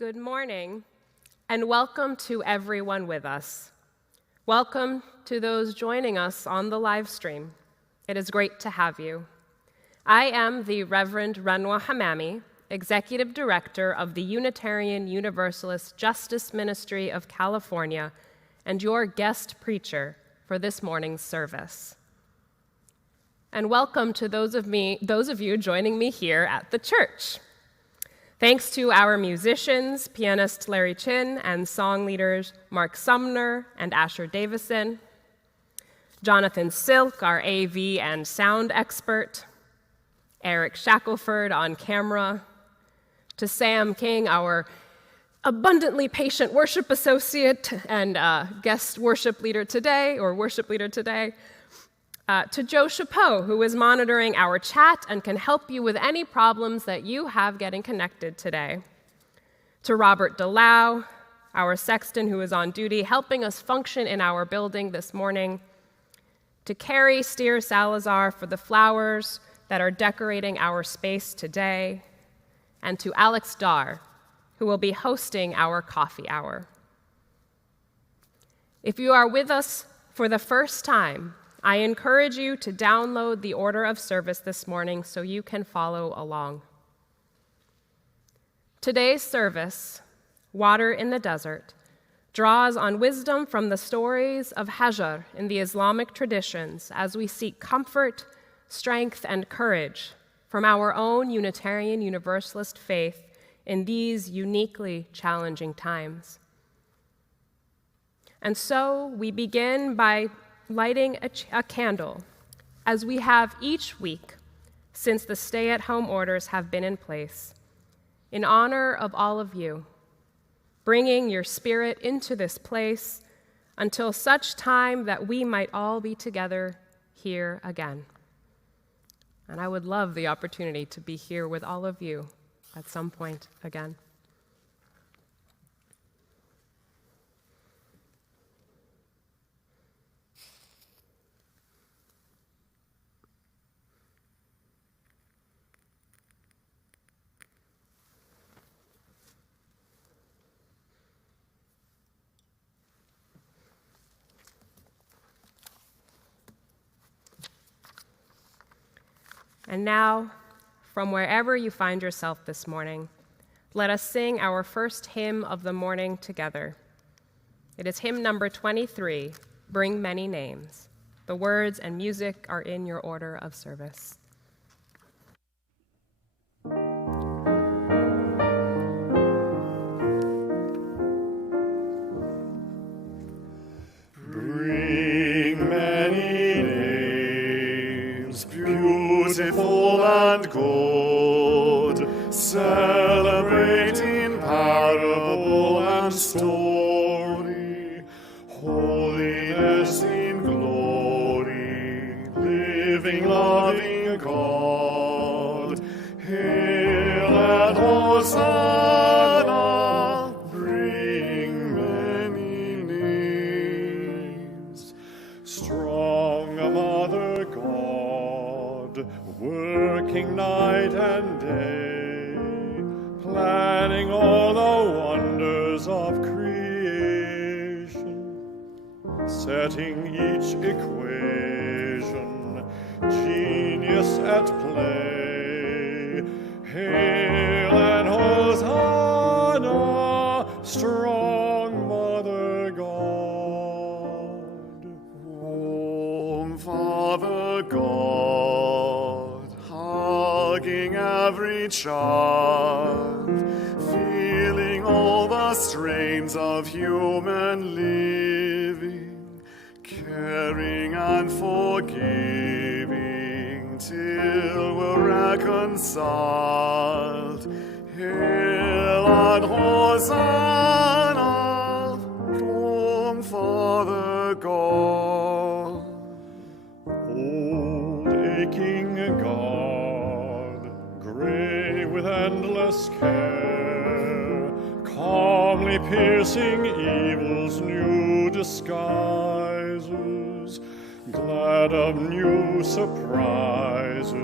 Good morning, and welcome to everyone with us. Welcome to those joining us on the live stream. It is great to have you. I am the Reverend Ranwa Hammamy, Executive Director of the Unitarian Universalist Justice Ministry of California, and your guest preacher for this morning's service. And welcome to those of you joining me here at the church. Thanks to our musicians, pianist Larry Chinn, and song leaders Mark Sumner and Asher Davison, Jonathan Silk, our AV and sound expert, Eric Shackelford on camera, to Sam King, our abundantly patient worship associate and guest worship leader today, to Joe Chapeau, who is monitoring our chat and can help you with any problems that you have getting connected today, to Robert DeLau, our sexton who is on duty helping us function in our building this morning, to Carrie Steer-Salazar for the flowers that are decorating our space today, and to Alex Dar, who will be hosting our coffee hour. If you are with us for the first time, I encourage you to download the order of service this morning so you can follow along. Today's service, Water in the Desert, draws on wisdom from the stories of Hajar in the Islamic traditions as we seek comfort, strength, and courage from our own Unitarian Universalist faith in these uniquely challenging times. And so we begin by lighting a candle, as we have each week since the stay-at-home orders have been in place, in honor of all of you, bringing your spirit into this place until such time that we might all be together here again. And I would love the opportunity to be here with all of you at some point again. And now, from wherever you find yourself this morning, let us sing our first hymn of the morning together. It is hymn number 23, Bring Many Names. The words and music are in your order of service. Beautiful and good, celebrating parable and story, holiness in glory, living, loving God. Hail and Hosanna, bring many names. Strong Mother God, working night and day, planning all the wonders of creation, setting each equation, genius at play. Hail and Hosanna, strong Mother God. Home, Father God, hugging every child, feeling all the strains of human living, caring and forgiving till we're reconciled. Hail and Hosanna, come, Father God. Old aching God, gray with endless care, calmly piercing evil's new disguises, glad of new surprises,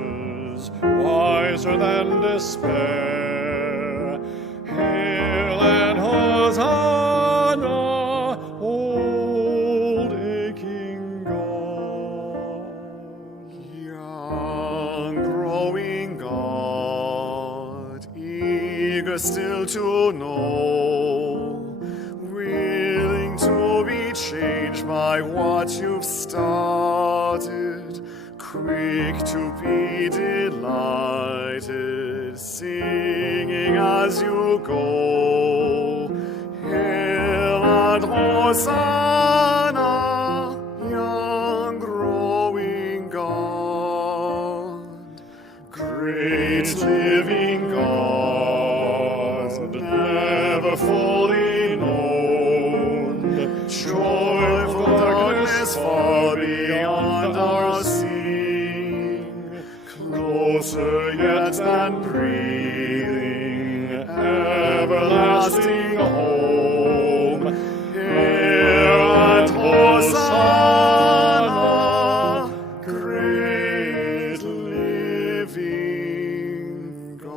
wiser than despair. Hail Hosanna, old aching God. Young growing God, eager still to know, willing to be changed by what you've started, quick to be delighted, singing as you go, Hail and Hosanna, young growing God. Great living God, never fully known, joyful darkness far beyond our seeing, closer yet than breathing, everlasting home, Hail and Hosanna, great living God.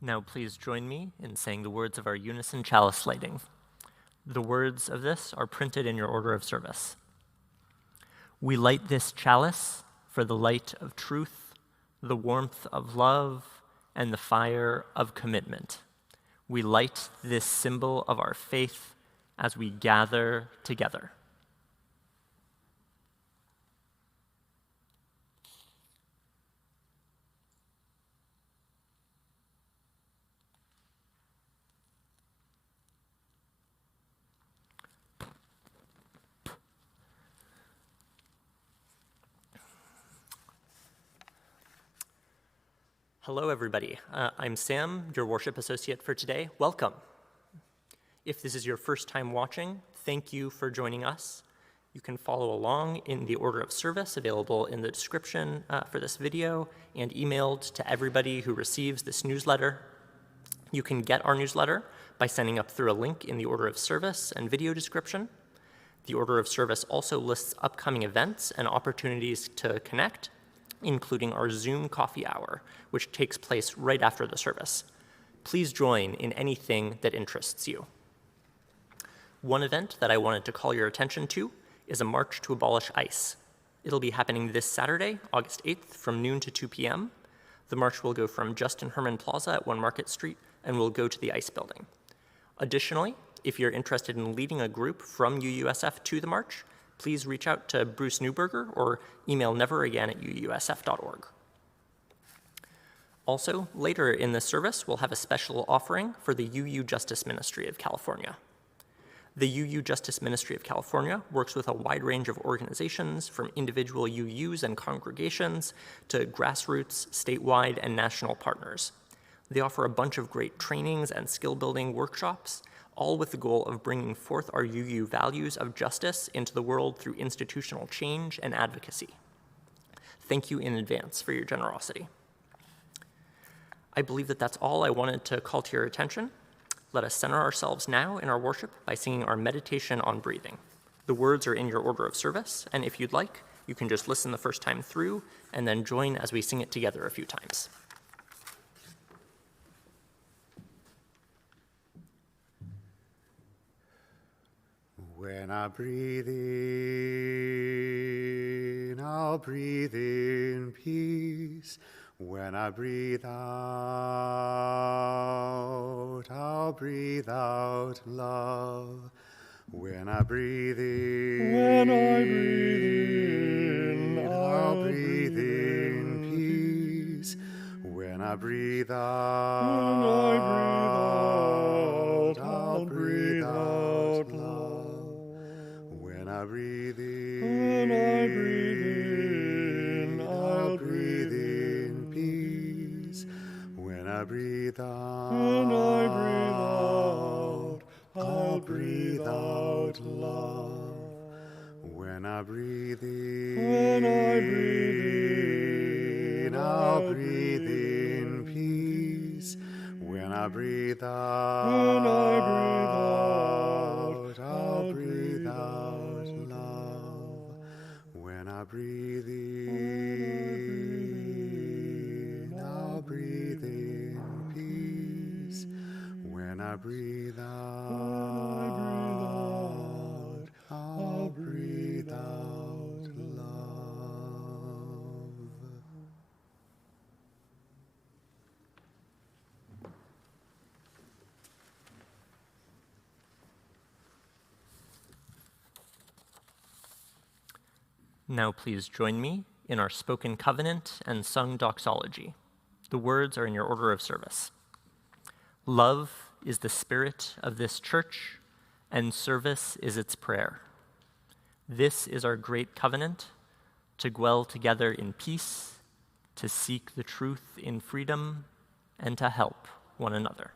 Now please join me in saying the words of our unison chalice lighting. The words of this are printed in your order of service. We light this chalice for the light of truth, the warmth of love, and the fire of commitment. We light this symbol of our faith as we gather together. Hello, everybody. I'm Sam, your worship associate for today. Welcome. If this is your first time watching, thank you for joining us. You can follow along in the order of service available in the description for this video and emailed to everybody who receives this newsletter. You can get our newsletter by signing up through a link in the order of service and video description. The order of service also lists upcoming events and opportunities to connect, including our Zoom coffee hour, which takes place right after the service. Please join in anything that interests you. One event that I wanted to call your attention to is a march to abolish ICE. It'll be happening this Saturday, August 8th, from noon to 2 p.m. The march will go from Justin Herman Plaza at 1 Market Street and will go to the ICE building. Additionally, if you're interested in leading a group from UUSF to the march, please reach out to Bruce Newberger or email neveragain@uusf.org. Also, later in this service, we'll have a special offering for the UU Justice Ministry of California. The UU Justice Ministry of California works with a wide range of organizations, from individual UUs and congregations to grassroots, statewide, and national partners. They offer a bunch of great trainings and skill-building workshops, all with the goal of bringing forth our UU values of justice into the world through institutional change and advocacy. Thank you in advance for your generosity. I believe that that's all I wanted to call to your attention. Let us center ourselves now in our worship by singing our meditation on breathing. The words are in your order of service, and if you'd like, you can just listen the first time through and then join as we sing it together a few times. When I breathe in, I'll breathe in peace. When I breathe out, I'll breathe out love. When I breathe in, I'll breathe in peace. When I breathe out, I'll breathe out love. When I breathe in, I'll breathe in peace. When I breathe out, I'll breathe out love. When I breathe in, I'll breathe in peace. I breathe out, When I breathe out, I'll breathe out love. When I breathe in, I'll breathe in peace. When I breathe out, I'll breathe out love. Now please join me in our spoken covenant and sung doxology. The words are in your order of service. Love is the spirit of this church, and service is its prayer. This is our great covenant, to dwell together in peace, to seek the truth in freedom, and to help one another.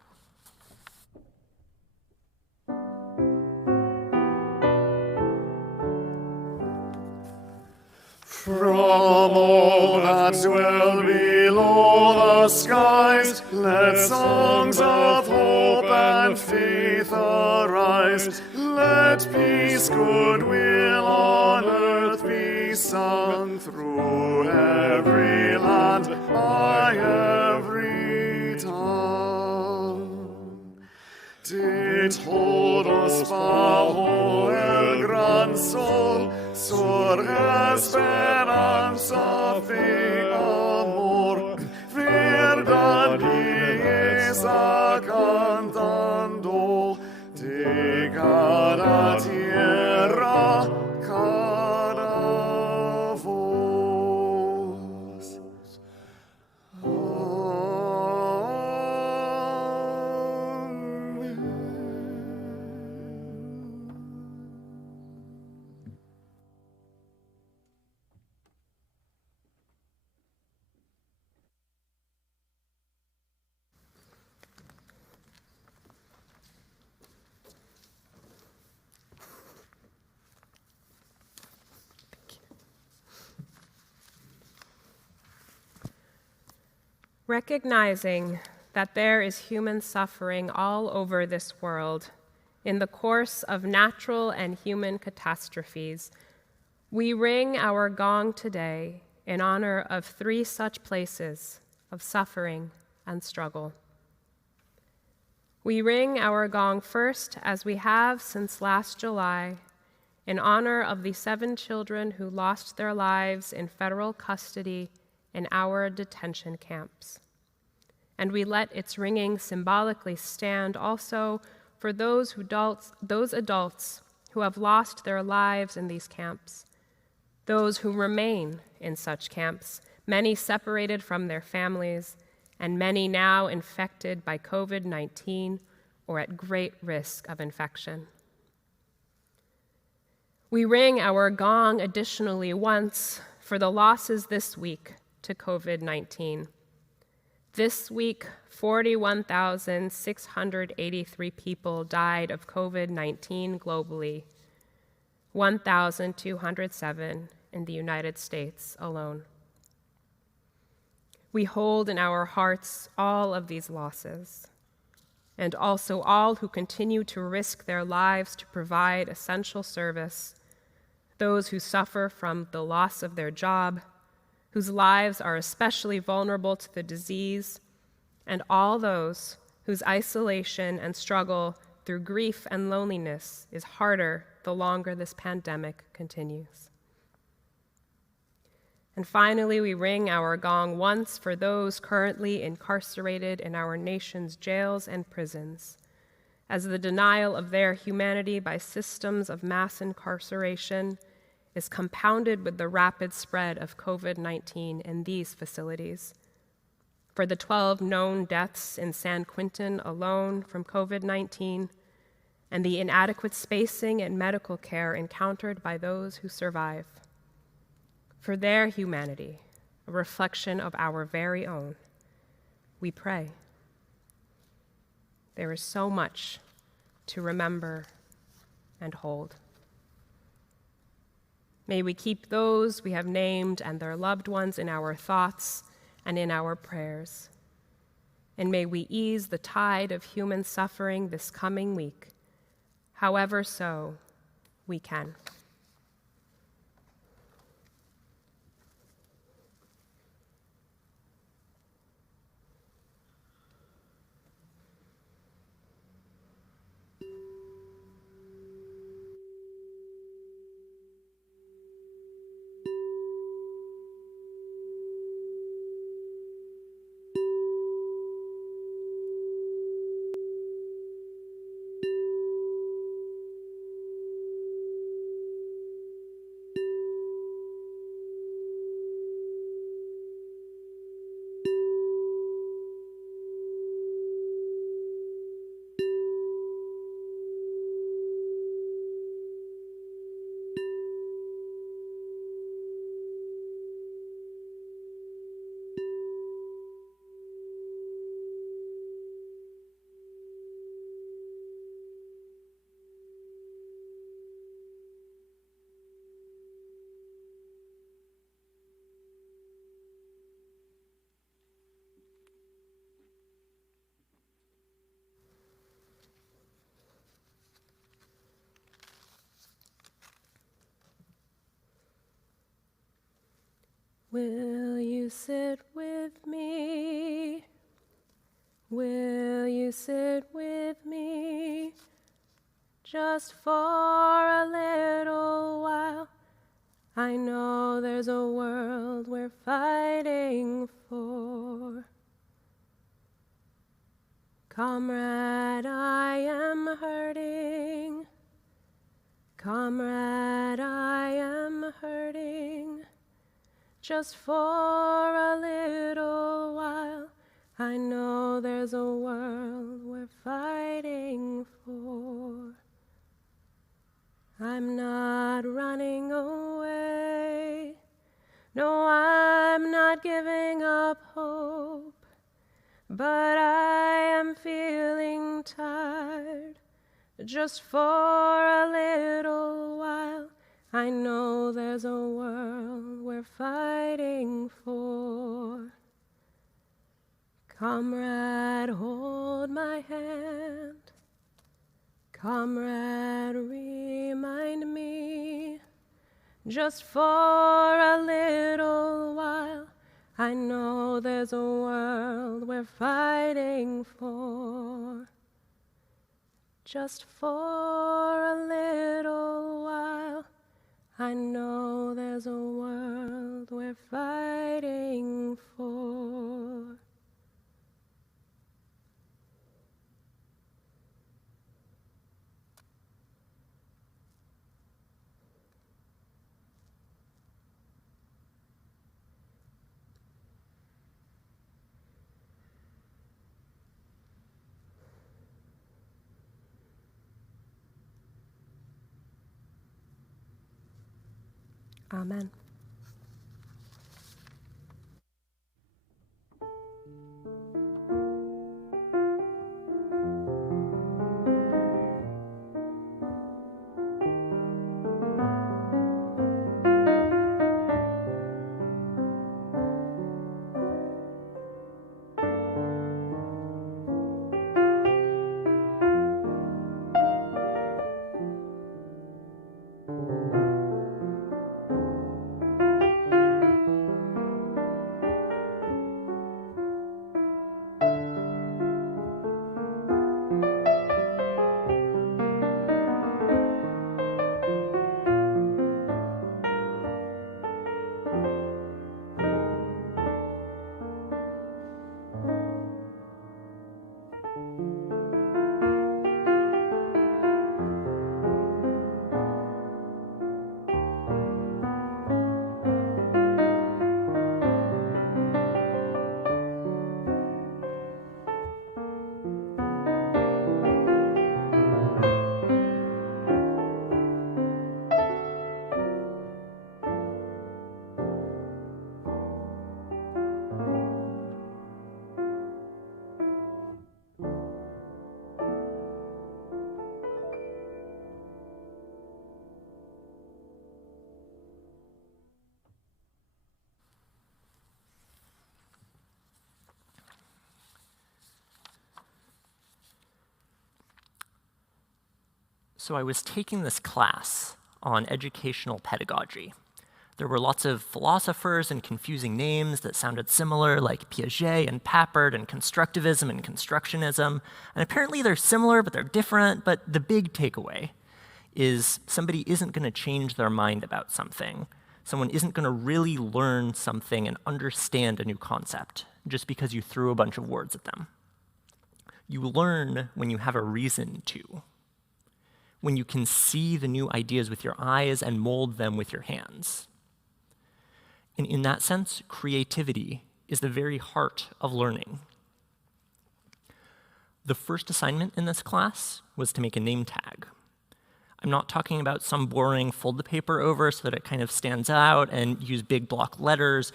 From all that dwell below the skies, let songs of hope and faith arise. Let peace, goodwill on earth be sung through every land, by every tongue. Det todos bajo el gran sol, sur esperanza, fe, amor, verdad y belleza cantando, de cada tierra, cada voz. Recognizing that there is human suffering all over this world in the course of natural and human catastrophes, we ring our gong today in honor of 3 such places of suffering and struggle. We ring our gong first, as we have since last July, in honor of the 7 children who lost their lives in federal custody in our detention camps. And we let its ringing symbolically stand also for those adults who have lost their lives in these camps, those who remain in such camps, many separated from their families, and many now infected by COVID-19 or at great risk of infection. We ring our gong additionally once for the losses this week to COVID-19. This week, 41,683 people died of COVID-19 globally, 1,207 in the United States alone. We hold in our hearts all of these losses, and also all who continue to risk their lives to provide essential service, those who suffer from the loss of their job, whose lives are especially vulnerable to the disease, and all those whose isolation and struggle through grief and loneliness is harder the longer this pandemic continues. And finally, we ring our gong once for those currently incarcerated in our nation's jails and prisons, as the denial of their humanity by systems of mass incarceration is compounded with the rapid spread of COVID-19 in these facilities. For the 12 known deaths in San Quentin alone from COVID-19, and the inadequate spacing and medical care encountered by those who survive. For their humanity, a reflection of our very own, we pray. There is so much to remember and hold. May we keep those we have named and their loved ones in our thoughts and in our prayers. and may we ease the tide of human suffering this coming week, however so we can. Will you sit with me? Will you sit with me? Just for a little while. I know there's a world we're fighting for. Comrade, I am hurting. Comrade, I am hurting. Just for a little while, I know there's a world we're fighting for. I'm not running away. No, I'm not giving up hope. But I am feeling tired. Just for a little while, I know there's a world we're fighting for. Comrade, hold my hand. Comrade, remind me. Just for a little while, I know there's a world we're fighting for. Just for a little while, I know there's a world we're fighting for. Amen. So I was taking this class on educational pedagogy. There were lots of philosophers and confusing names that sounded similar, like Piaget and Papert and constructivism and constructionism. And apparently they're similar, but they're different. But the big takeaway is somebody isn't going to change their mind about something. Someone isn't going to really learn something and understand a new concept just because you threw a bunch of words at them. You learn when you have a reason to, when you can see the new ideas with your eyes and mold them with your hands. And in that sense, creativity is the very heart of learning. The first assignment in this class was to make a name tag. I'm not talking about some boring fold the paper over so that it kind of stands out and use big block letters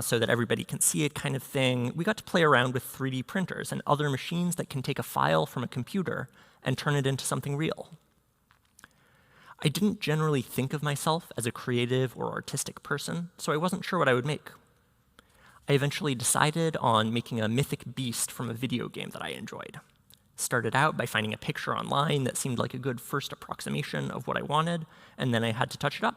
so that everybody can see it kind of thing. We got to play around with 3D printers and other machines that can take a file from a computer and turn it into something real. I didn't generally think of myself as a creative or artistic person, so I wasn't sure what I would make. I eventually decided on making a mythic beast from a video game that I enjoyed. Started out by finding a picture online that seemed like a good first approximation of what I wanted, and then I had to touch it up.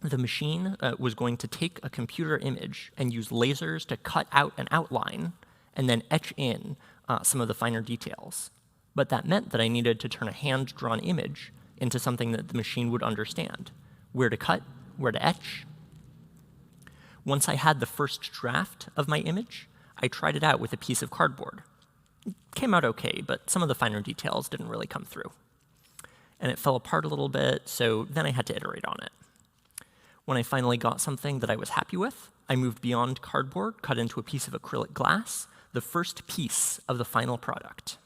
The machine was going to take a computer image and use lasers to cut out an outline and then etch in some of the finer details. But that meant that I needed to turn a hand-drawn image into something that the machine would understand. Where to cut, where to etch. Once I had the first draft of my image, I tried it out with a piece of cardboard. It came out okay, but some of the finer details didn't really come through. And it fell apart a little bit, so then I had to iterate on it. When I finally got something that I was happy with, I moved beyond cardboard, cut into a piece of acrylic glass, the first piece of the final product.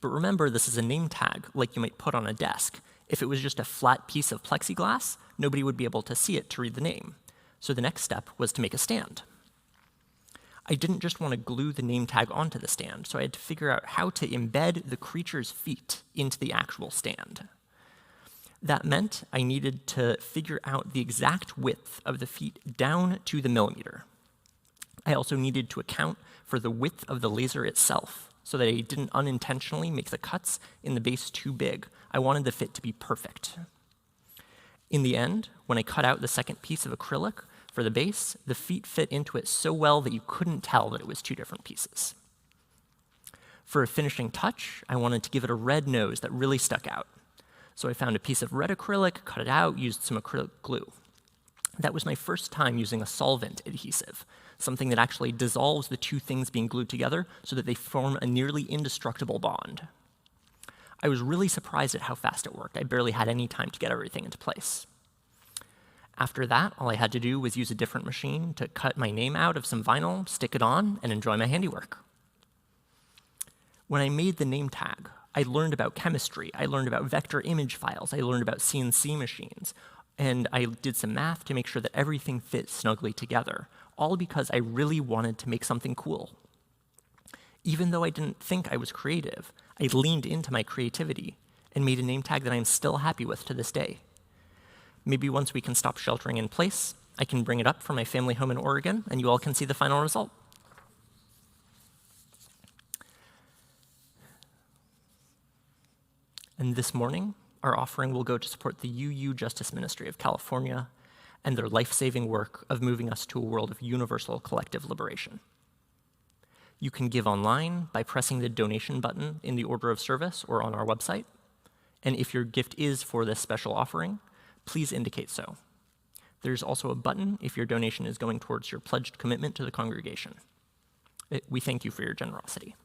But remember, this is a name tag, like you might put on a desk. If it was just a flat piece of plexiglass, nobody would be able to see it to read the name. So the next step was to make a stand. I didn't just want to glue the name tag onto the stand, so I had to figure out how to embed the creature's feet into the actual stand. That meant I needed to figure out the exact width of the feet down to the millimeter. I also needed to account for the width of the laser itself, so that I didn't unintentionally make the cuts in the base too big. I wanted the fit to be perfect. In the end, when I cut out the second piece of acrylic for the base, the feet fit into it so well that you couldn't tell that it was two different pieces. For a finishing touch, I wanted to give it a red nose that really stuck out. So I found a piece of red acrylic, cut it out, used some acrylic glue. That was my first time using a solvent adhesive, something that actually dissolves the two things being glued together so that they form a nearly indestructible bond. I was really surprised at how fast it worked. I barely had any time to get everything into place. After that, all I had to do was use a different machine to cut my name out of some vinyl, stick it on, and enjoy my handiwork. When I made the name tag, I learned about chemistry, I learned about vector image files, I learned about CNC machines, and I did some math to make sure that everything fit snugly together, all because I really wanted to make something cool. Even though I didn't think I was creative, I leaned into my creativity and made a name tag that I'm still happy with to this day. Maybe once we can stop sheltering in place, I can bring it up from my family home in Oregon, and you all can see the final result. And this morning, our offering will go to support the UU Justice Ministry of California and their life-saving work of moving us to a world of universal collective liberation. You can give online by pressing the donation button in the order of service or on our website. And if your gift is for this special offering, please indicate so. There's also a button if your donation is going towards your pledged commitment to the congregation. We thank you for your generosity.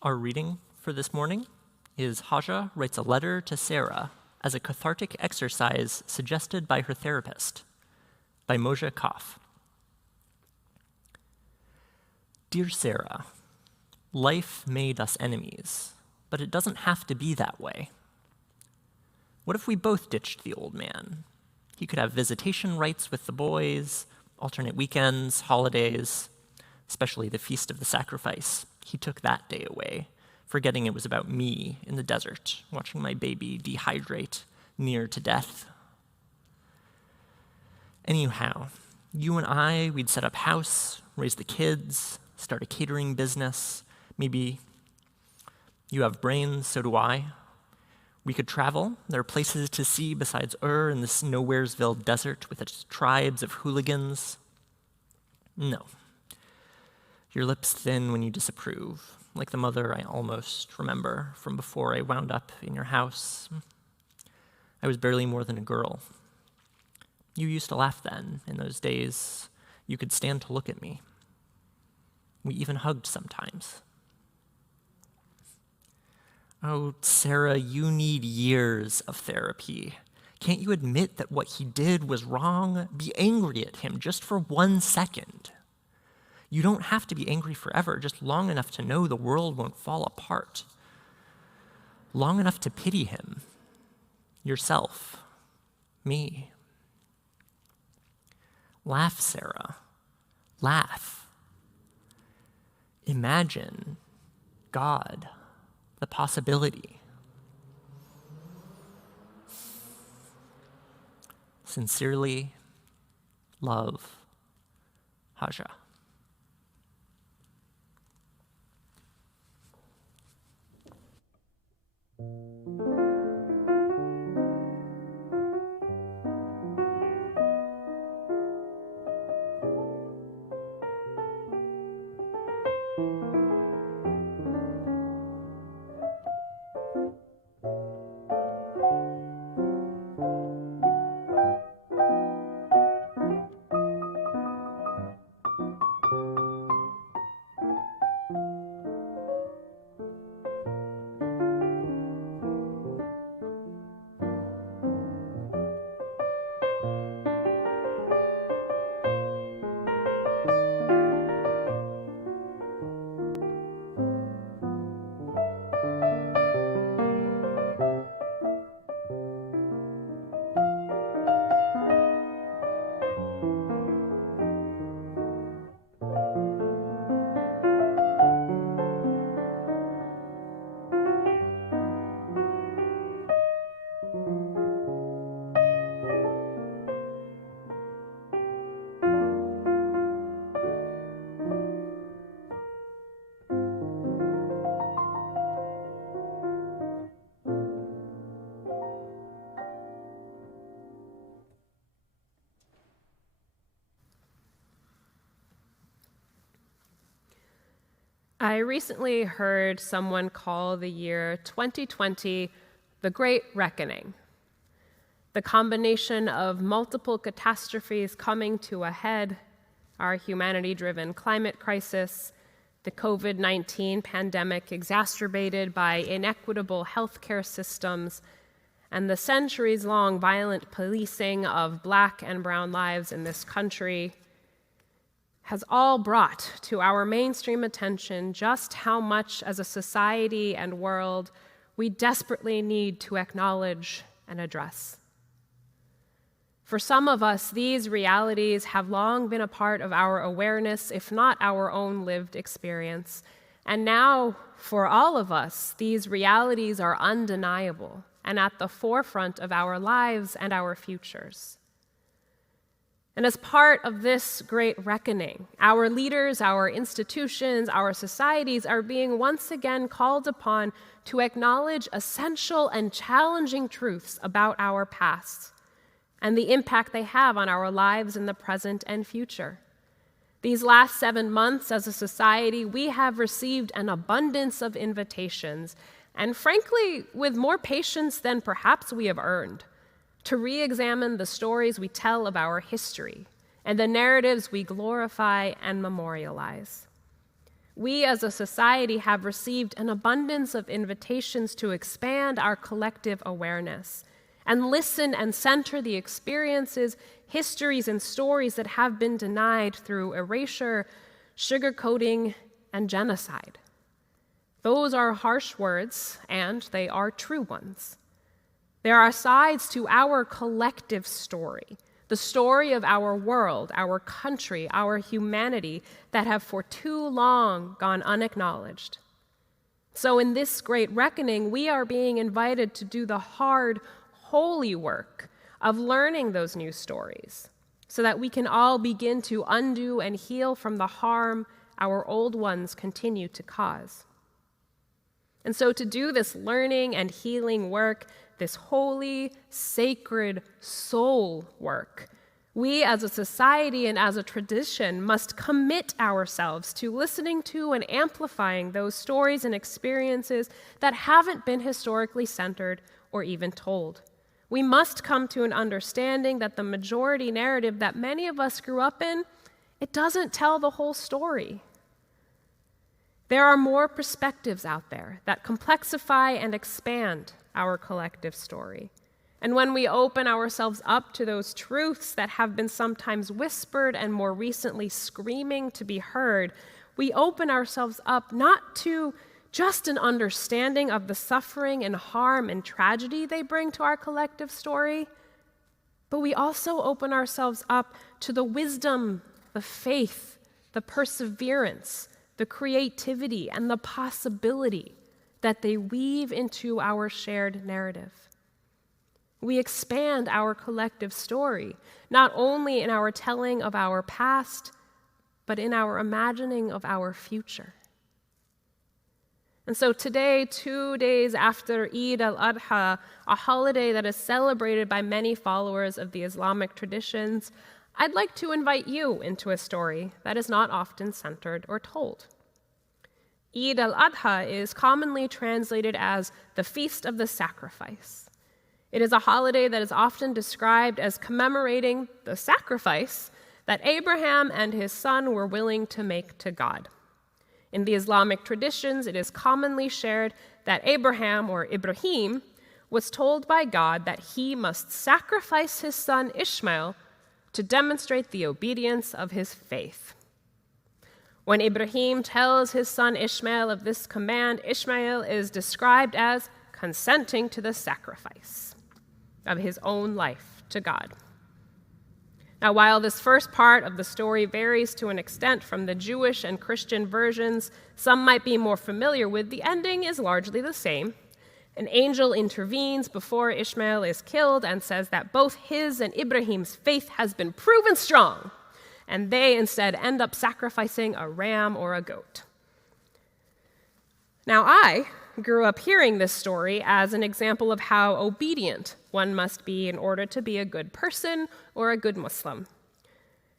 Our reading for this morning is Hajar writes a letter to Sarah as a cathartic exercise suggested by her therapist, by Moshe Kaf. Dear Sarah, life made us enemies, but it doesn't have to be that way. What if we both ditched the old man? He could have visitation rights with the boys, alternate weekends, holidays, especially the Feast of the Sacrifice. He took that day away, forgetting it was about me in the desert, watching my baby dehydrate near to death. Anyhow, you and I, we'd set up house, raise the kids, start a catering business. Maybe you have brains, so do I. We could travel. There are places to see besides in this Nowheresville desert with its tribes of hooligans. No. Your lips thin when you disapprove, like the mother I almost remember from before I wound up in your house. I was barely more than a girl. You used to laugh then. In those days, you could stand to look at me. We even hugged sometimes. Oh, Sarah, you need years of therapy. Can't you admit that what he did was wrong? Be angry at him just for 1 second. You don't have to be angry forever, just long enough to know the world won't fall apart. Long enough to pity him, yourself, me. Laugh, Sarah. Laugh. Imagine God, the possibility. Sincerely, love, Hajar. I recently heard someone call the year 2020 the Great Reckoning. The combination of multiple catastrophes coming to a head, our humanity-driven climate crisis, the COVID-19 pandemic exacerbated by inequitable healthcare systems, and the centuries-long violent policing of Black and brown lives in this country has all brought to our mainstream attention just how much as a society and world we desperately need to acknowledge and address. For some of us, these realities have long been a part of our awareness, if not our own lived experience. And now, for all of us, these realities are undeniable and at the forefront of our lives and our futures. And as part of this great reckoning, our leaders, our institutions, our societies are being once again called upon to acknowledge essential and challenging truths about our past and the impact they have on our lives in the present and future. These last 7 months as a society, we have received an abundance of invitations, and frankly, with more patience than perhaps we have earned, to re-examine the stories we tell of our history and the narratives we glorify and memorialize. We as a society have received an abundance of invitations to expand our collective awareness and listen and center the experiences, histories, and stories that have been denied through erasure, sugarcoating, and genocide. Those are harsh words, and they are true ones. There are sides to our collective story, the story of our world, our country, our humanity, that have for too long gone unacknowledged. So in this great reckoning, we are being invited to do the hard, holy work of learning those new stories so that we can all begin to undo and heal from the harm our old ones continue to cause. And so to do this learning and healing work, this holy, sacred soul work, we as a society and as a tradition must commit ourselves to listening to and amplifying those stories and experiences that haven't been historically centered or even told. We must come to an understanding that the majority narrative that many of us grew up in, it doesn't tell the whole story. There are more perspectives out there that complexify and expand our collective story. And when we open ourselves up to those truths that have been sometimes whispered and more recently screaming to be heard, we open ourselves up not to just an understanding of the suffering and harm and tragedy they bring to our collective story, but we also open ourselves up to the wisdom, the faith, the perseverance, the creativity, and the possibility that they weave into our shared narrative. We expand our collective story, not only in our telling of our past, but in our imagining of our future. And so today, 2 days after Eid al-Adha, a holiday that is celebrated by many followers of the Islamic traditions, I'd like to invite you into a story that is not often centered or told. Eid al-Adha is commonly translated as the Feast of the Sacrifice. It is a holiday that is often described as commemorating the sacrifice that Abraham and his son were willing to make to God. In the Islamic traditions, it is commonly shared that Abraham, or Ibrahim, was told by God that he must sacrifice his son Ishmael to demonstrate the obedience of his faith. When Ibrahim tells his son Ishmael of this command, Ishmael is described as consenting to the sacrifice of his own life to God. Now, while this first part of the story varies to an extent from the Jewish and Christian versions some might be more familiar with, the ending is largely the same. An angel intervenes before Ishmael is killed and says that both his and Ibrahim's faith has been proven strong, and they instead end up sacrificing a ram or a goat. Now, I grew up hearing this story as an example of how obedient one must be in order to be a good person or a good Muslim.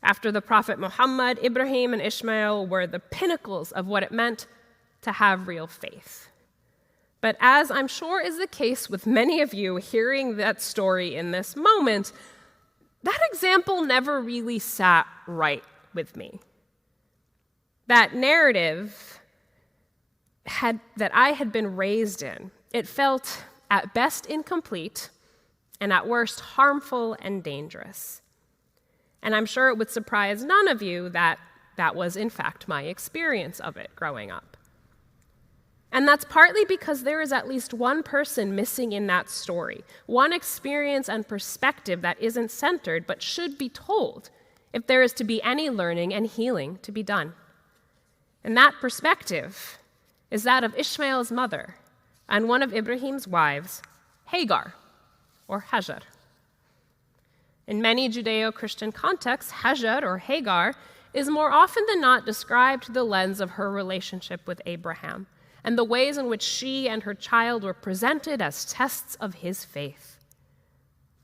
After the Prophet Muhammad, Ibrahim and Ishmael were the pinnacles of what it meant to have real faith. But as I'm sure is the case with many of you hearing that story in this moment, that example never really sat right with me. That narrative that I had been raised in, it felt at best incomplete and at worst harmful and dangerous. And I'm sure it would surprise none of you that that was in fact my experience of it growing up. And that's partly because there is at least one person missing in that story, one experience and perspective that isn't centered but should be told if there is to be any learning and healing to be done. And that perspective is that of Ishmael's mother and one of Ibrahim's wives, Hajar, or Hajar. In many Judeo-Christian contexts, Hajar, or Hagar, is more often than not described through the lens of her relationship with Abraham and the ways in which she and her child were presented as tests of his faith.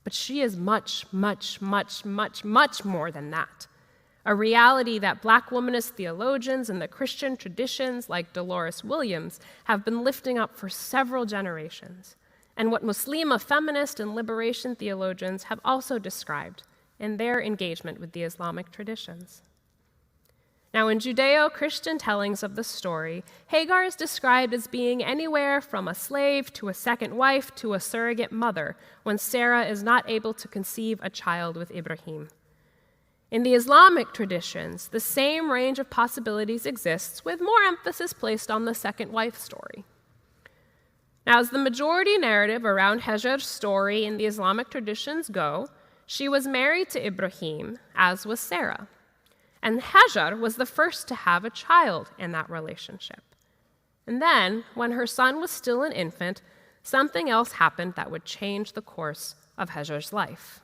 But she is much, much, much, much, much more than that. A reality that Black womanist theologians and the Christian traditions like Dolores Williams have been lifting up for several generations, and what Muslima feminist and liberation theologians have also described in their engagement with the Islamic traditions. Now, in Judeo-Christian tellings of the story, Hagar is described as being anywhere from a slave to a second wife to a surrogate mother when Sarah is not able to conceive a child with Ibrahim. In the Islamic traditions, the same range of possibilities exists, with more emphasis placed on the second wife story. Now, as the majority narrative around Hajar's story in the Islamic traditions go, she was married to Ibrahim, as was Sarah. And Hajar was the first to have a child in that relationship. And then, when her son was still an infant, something else happened that would change the course of Hajar's life.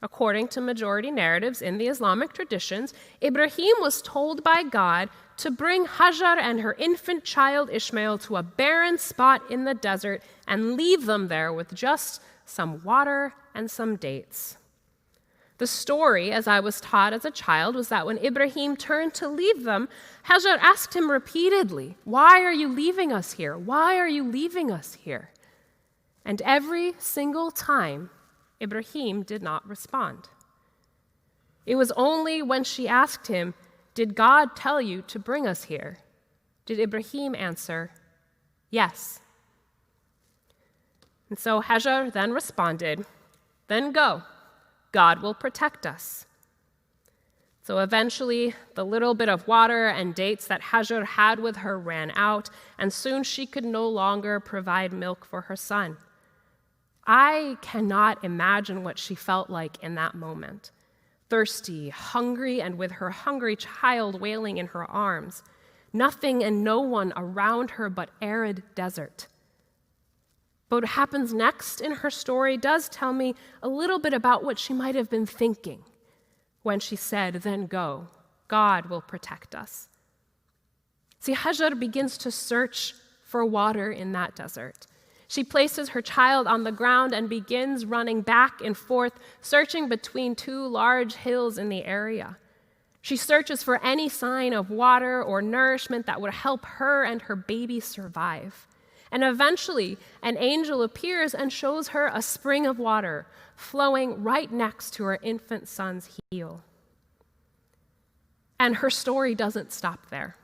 According to majority narratives in the Islamic traditions, Ibrahim was told by God to bring Hajar and her infant child Ishmael to a barren spot in the desert and leave them there with just some water and some dates. The story, as I was taught as a child, was that when Ibrahim turned to leave them, Hajar asked him repeatedly, "Why are you leaving us here? Why are you leaving us here?" And every single time, Ibrahim did not respond. It was only when she asked him, "Did God tell you to bring us here?" did Ibrahim answer, "Yes." And so Hajar then responded, "Then go. God will protect us." So eventually, the little bit of water and dates that Hajar had with her ran out, and soon she could no longer provide milk for her son. I cannot imagine what she felt like in that moment. Thirsty, hungry, and with her hungry child wailing in her arms. Nothing and no one around her but arid desert. But what happens next in her story does tell me a little bit about what she might have been thinking when she said, "Then go, God will protect us." See, Hajar begins to search for water in that desert. She places her child on the ground and begins running back and forth, searching between two large hills in the area. She searches for any sign of water or nourishment that would help her and her baby survive. And eventually, an angel appears and shows her a spring of water flowing right next to her infant son's heel. And her story doesn't stop there.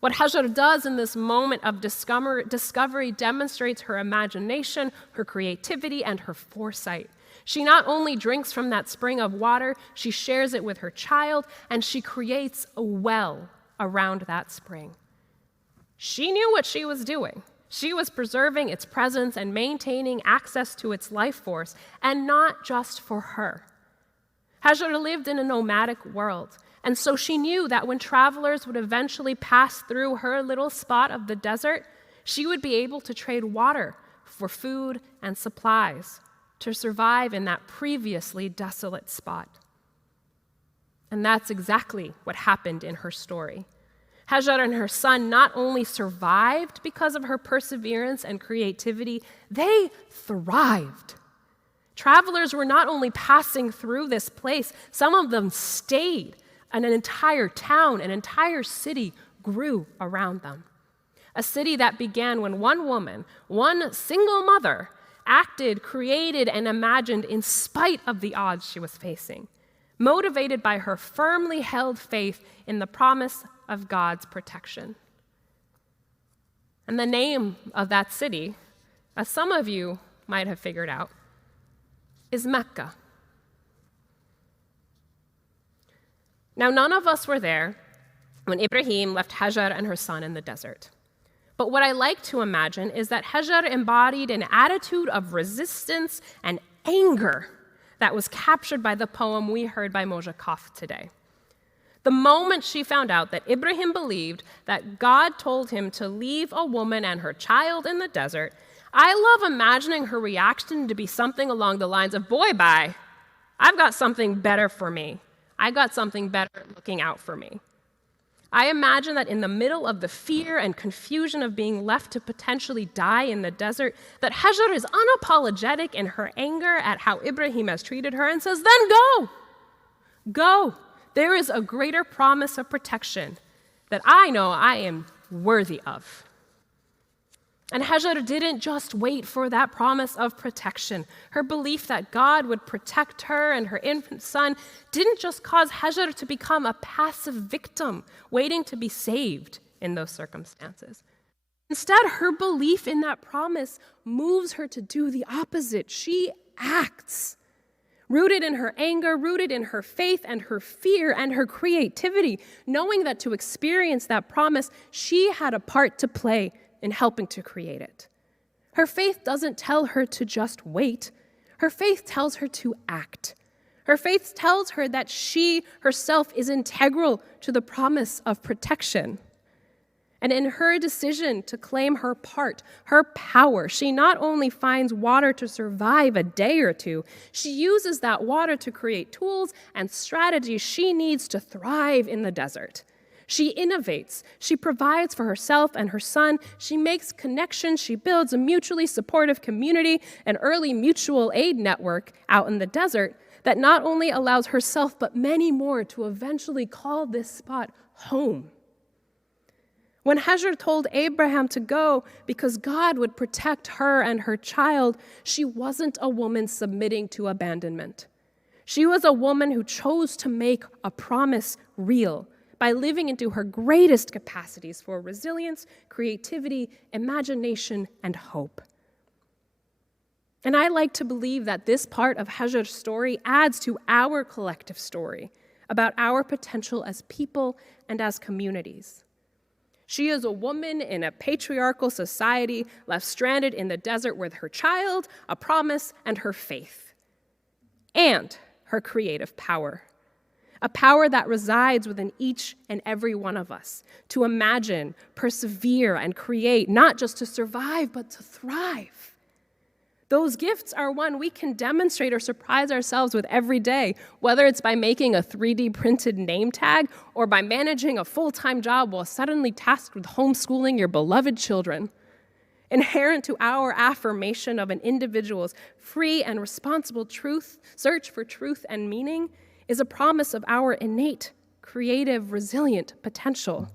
What Hajar does in this moment of discovery demonstrates her imagination, her creativity, and her foresight. She not only drinks from that spring of water, she shares it with her child, and she creates a well around that spring. She knew what she was doing. She was preserving its presence and maintaining access to its life force, and not just for her. Hajar lived in a nomadic world, and so she knew that when travelers would eventually pass through her little spot of the desert, she would be able to trade water for food and supplies to survive in that previously desolate spot. And that's exactly what happened in her story. Hajar and her son not only survived because of her perseverance and creativity, they thrived. Travelers were not only passing through this place, some of them stayed, and an entire town, an entire city grew around them. A city that began when one woman, one single mother, acted, created, and imagined in spite of the odds she was facing, motivated by her firmly held faith in the promise of God's protection. And the name of that city, as some of you might have figured out, is Mecca. Now, none of us were there when Ibrahim left Hajar and her son in the desert. But what I like to imagine is that Hajar embodied an attitude of resistance and anger that was captured by the poem we heard by Moja Kaf today. The moment she found out that Ibrahim believed that God told him to leave a woman and her child in the desert, I love imagining her reaction to be something along the lines of, "Boy, bye, I've got something better for me. I got something better looking out for me." I imagine that in the middle of the fear and confusion of being left to potentially die in the desert, that Hajar is unapologetic in her anger at how Ibrahim has treated her and says, "Then go. Go. There is a greater promise of protection that I know I am worthy of." And Hajar didn't just wait for that promise of protection. Her belief that God would protect her and her infant son didn't just cause Hajar to become a passive victim, waiting to be saved in those circumstances. Instead, her belief in that promise moves her to do the opposite. She acts. Rooted in her anger, rooted in her faith and her fear and her creativity, knowing that to experience that promise, she had a part to play in helping to create it. Her faith doesn't tell her to just wait. Her faith tells her to act. Her faith tells her that she herself is integral to the promise of protection. And in her decision to claim her part, her power, she not only finds water to survive a day or two, she uses that water to create tools and strategies she needs to thrive in the desert. She innovates, she provides for herself and her son, she makes connections, she builds a mutually supportive community, an early mutual aid network out in the desert that not only allows herself but many more to eventually call this spot home. When Hajar told Abraham to go because God would protect her and her child, she wasn't a woman submitting to abandonment. She was a woman who chose to make a promise real by living into her greatest capacities for resilience, creativity, imagination, and hope. And I like to believe that this part of Hajar's story adds to our collective story about our potential as people and as communities. She is a woman in a patriarchal society left stranded in the desert with her child, a promise, and her faith, and her creative power. A power that resides within each and every one of us to imagine, persevere, and create, not just to survive, but to thrive. Those gifts are one we can demonstrate or surprise ourselves with every day, whether it's by making a 3D printed name tag or by managing a full-time job while suddenly tasked with homeschooling your beloved children. Inherent to our affirmation of an individual's free and responsible search for truth and meaning is a promise of our innate, creative, resilient potential.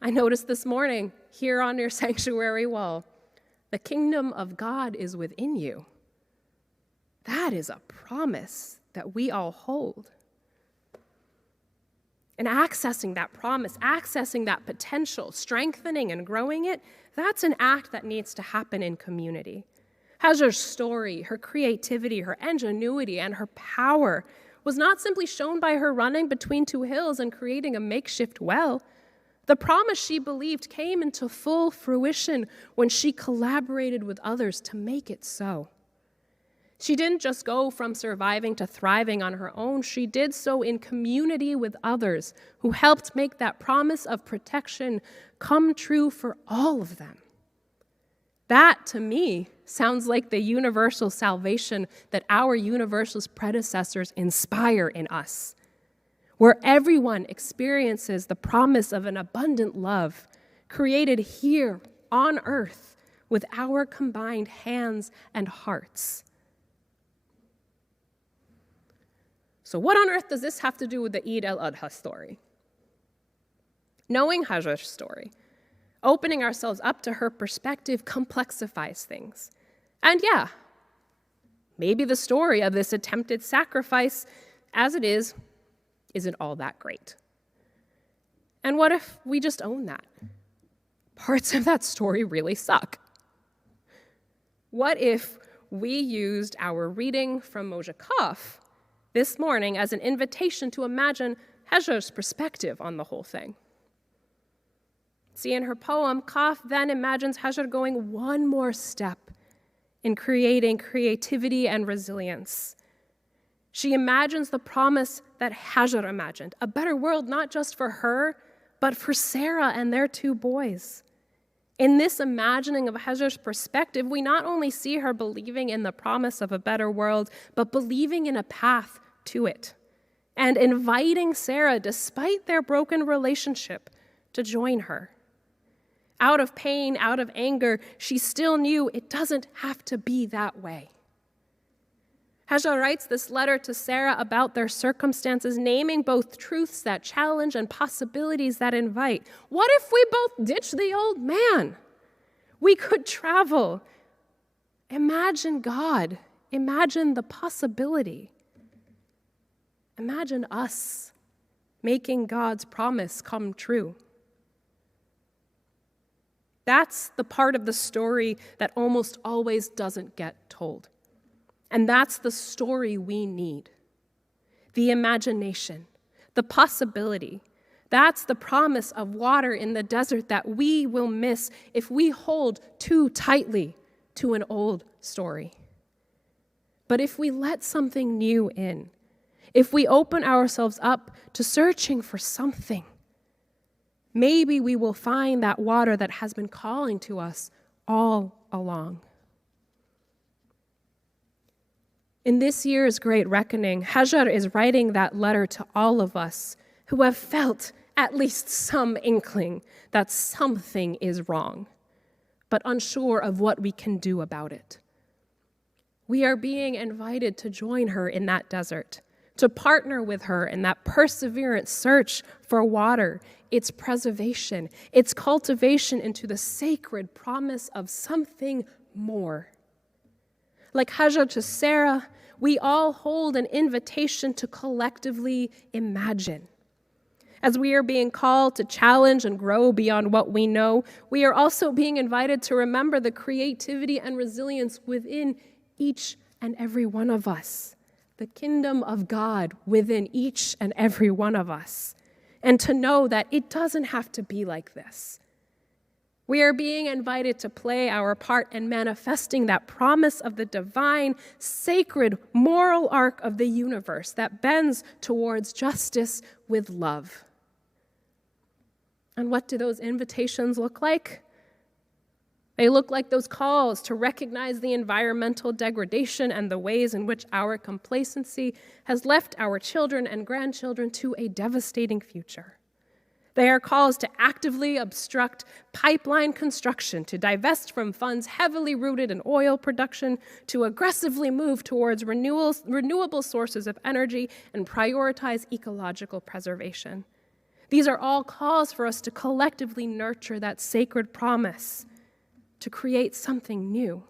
I noticed this morning here on your sanctuary wall, the kingdom of God is within you. That is a promise that we all hold. And accessing that promise, accessing that potential, strengthening and growing it, that's an act that needs to happen in community. Hajar's story, her creativity, her ingenuity, and her power was not simply shown by her running between two hills and creating a makeshift well. The promise she believed came into full fruition when she collaborated with others to make it so. She didn't just go from surviving to thriving on her own. She did so in community with others who helped make that promise of protection come true for all of them. That, to me, sounds like the universal salvation that our Universalist predecessors inspire in us, where everyone experiences the promise of an abundant love created here on earth with our combined hands and hearts. So what on earth does this have to do with the Eid al-Adha story? Knowing Hajar's story, opening ourselves up to her perspective complexifies things. And yeah, maybe the story of this attempted sacrifice, as it is, isn't all that great. And what if we just own that? Parts of that story really suck. What if we used our reading from Moshe Kaf this morning as an invitation to imagine Hajar's perspective on the whole thing? See, in her poem, Kaf then imagines Hajar going one more step in creating creativity and resilience. She imagines the promise that Hajar imagined, a better world not just for her, but for Sarah and their two boys. In this imagining of Hajar's perspective, we not only see her believing in the promise of a better world, but believing in a path to it, and inviting Sarah, despite their broken relationship, to join her. Out of pain, out of anger, she still knew it doesn't have to be that way. Hajar writes this letter to Sarah about their circumstances, naming both truths that challenge and possibilities that invite. What if we both ditch the old man? We could travel. Imagine God. Imagine the possibility. Imagine us making God's promise come true. That's the part of the story that almost always doesn't get told. And that's the story we need. The imagination, the possibility. That's the promise of water in the desert that we will miss if we hold too tightly to an old story. But if we let something new in, if we open ourselves up to searching for something, maybe we will find that water that has been calling to us all along. In this year's Great Reckoning, Hajar is writing that letter to all of us who have felt at least some inkling that something is wrong, but unsure of what we can do about it. We are being invited to join her in that desert, to partner with her in that perseverant search for water, its preservation, its cultivation into the sacred promise of something more. Like Hajar to Sarah, we all hold an invitation to collectively imagine. As we are being called to challenge and grow beyond what we know, we are also being invited to remember the creativity and resilience within each and every one of us, the kingdom of God within each and every one of us, and to know that it doesn't have to be like this. We are being invited to play our part in manifesting that promise of the divine, sacred, moral arc of the universe that bends towards justice with love. And what do those invitations look like? They look like those calls to recognize the environmental degradation and the ways in which our complacency has left our children and grandchildren to a devastating future. They are calls to actively obstruct pipeline construction, to divest from funds heavily rooted in oil production, to aggressively move towards renewable sources of energy and prioritize ecological preservation. These are all calls for us to collectively nurture that sacred promise, to create something new.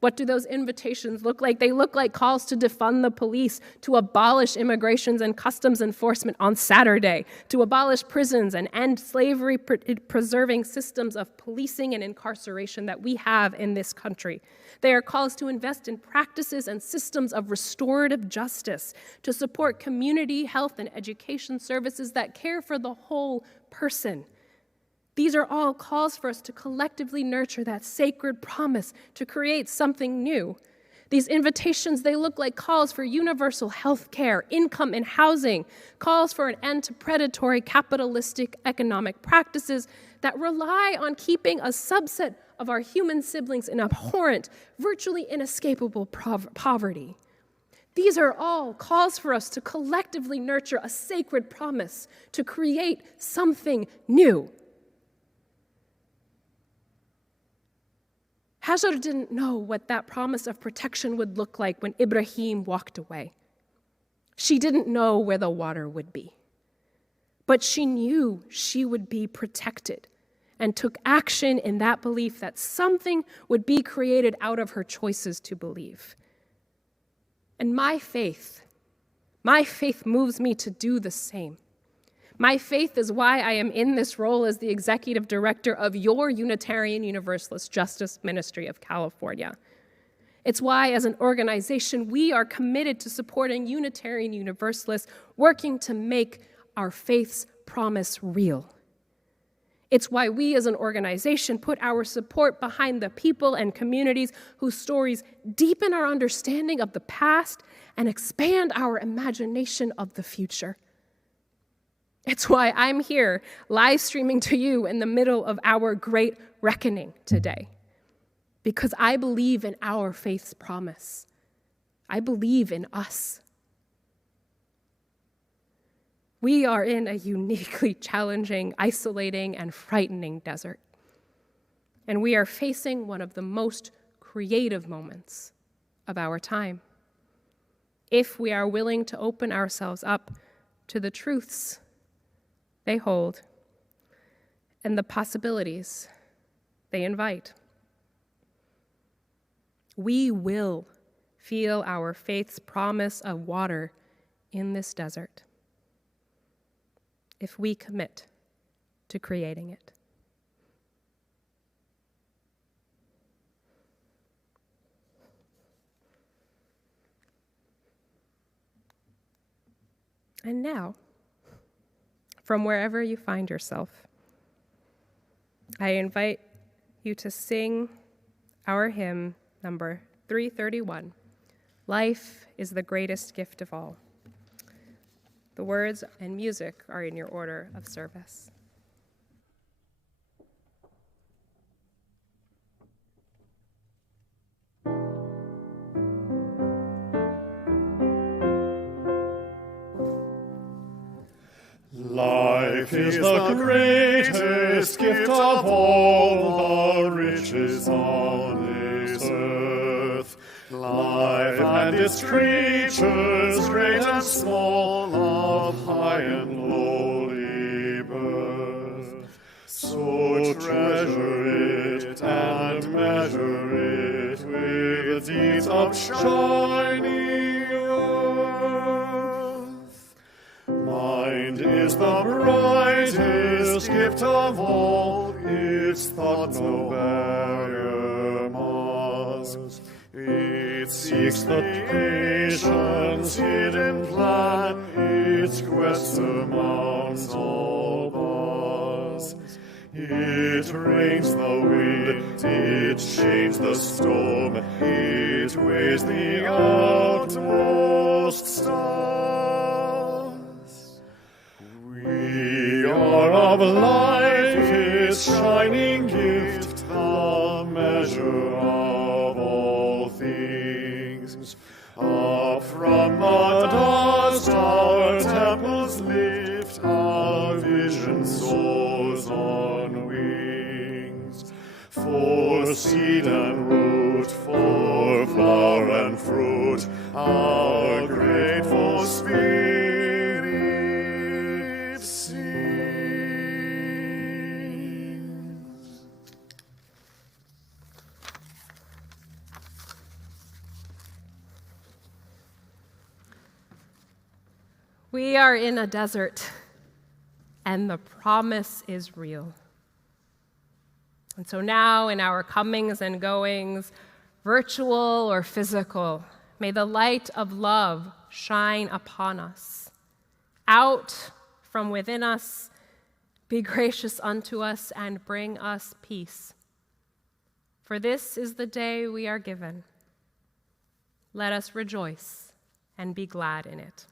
What do those invitations look like? They look like calls to defund the police, to abolish immigrations and customs enforcement on Saturday, to abolish prisons and end slavery-preserving systems of policing and incarceration that we have in this country. They are calls to invest in practices and systems of restorative justice, to support community health and education services that care for the whole person. These are all calls for us to collectively nurture that sacred promise to create something new. These invitations, they look like calls for universal health care, income and housing, calls for an end to predatory capitalistic economic practices that rely on keeping a subset of our human siblings in abhorrent, virtually inescapable poverty. These are all calls for us to collectively nurture a sacred promise to create something new. Hajar didn't know what that promise of protection would look like when Ibrahim walked away. She didn't know where the water would be. But she knew she would be protected and took action in that belief that something would be created out of her choices to believe. And my faith moves me to do the same. My faith is why I am in this role as the executive director of your Unitarian Universalist Justice Ministry of California. It's why, as an organization, we are committed to supporting Unitarian Universalists working to make our faith's promise real. It's why we, as an organization, put our support behind the people and communities whose stories deepen our understanding of the past and expand our imagination of the future. It's why I'm here, live streaming to you in the middle of our great reckoning today. Because I believe in our faith's promise. I believe in us. We are in a uniquely challenging, isolating, and frightening desert. And we are facing one of the most creative moments of our time. If we are willing to open ourselves up to the truths they hold and the possibilities they invite. We will feel our faith's promise of water in this desert if we commit to creating it. And now, from wherever you find yourself, I invite you to sing our hymn number 331, Life is the Greatest Gift of All. The words and music are in your order of service. Life is the greatest gift of all the riches on this earth. Life and its creatures, great and small, of high and lowly birth. So treasure it and measure it with deeds of shining earth. Mind is the brightest gift of all, its thought no barrier mars. It seeks the creation's hidden plan, its quest surmounts all bars. It rains the wind, it chains the storm, it weighs the outmost stars. We are of life, its shining gift, the measure of all things. Up from the dust our temples lift, our vision soars on wings. For seed and root, for flower and fruit, our grateful spirit sings. We are in a desert, and the promise is real. And so now, in our comings and goings, virtual or physical, may the light of love shine upon us. Out from within us, be gracious unto us and bring us peace. For this is the day we are given. Let us rejoice and be glad in it.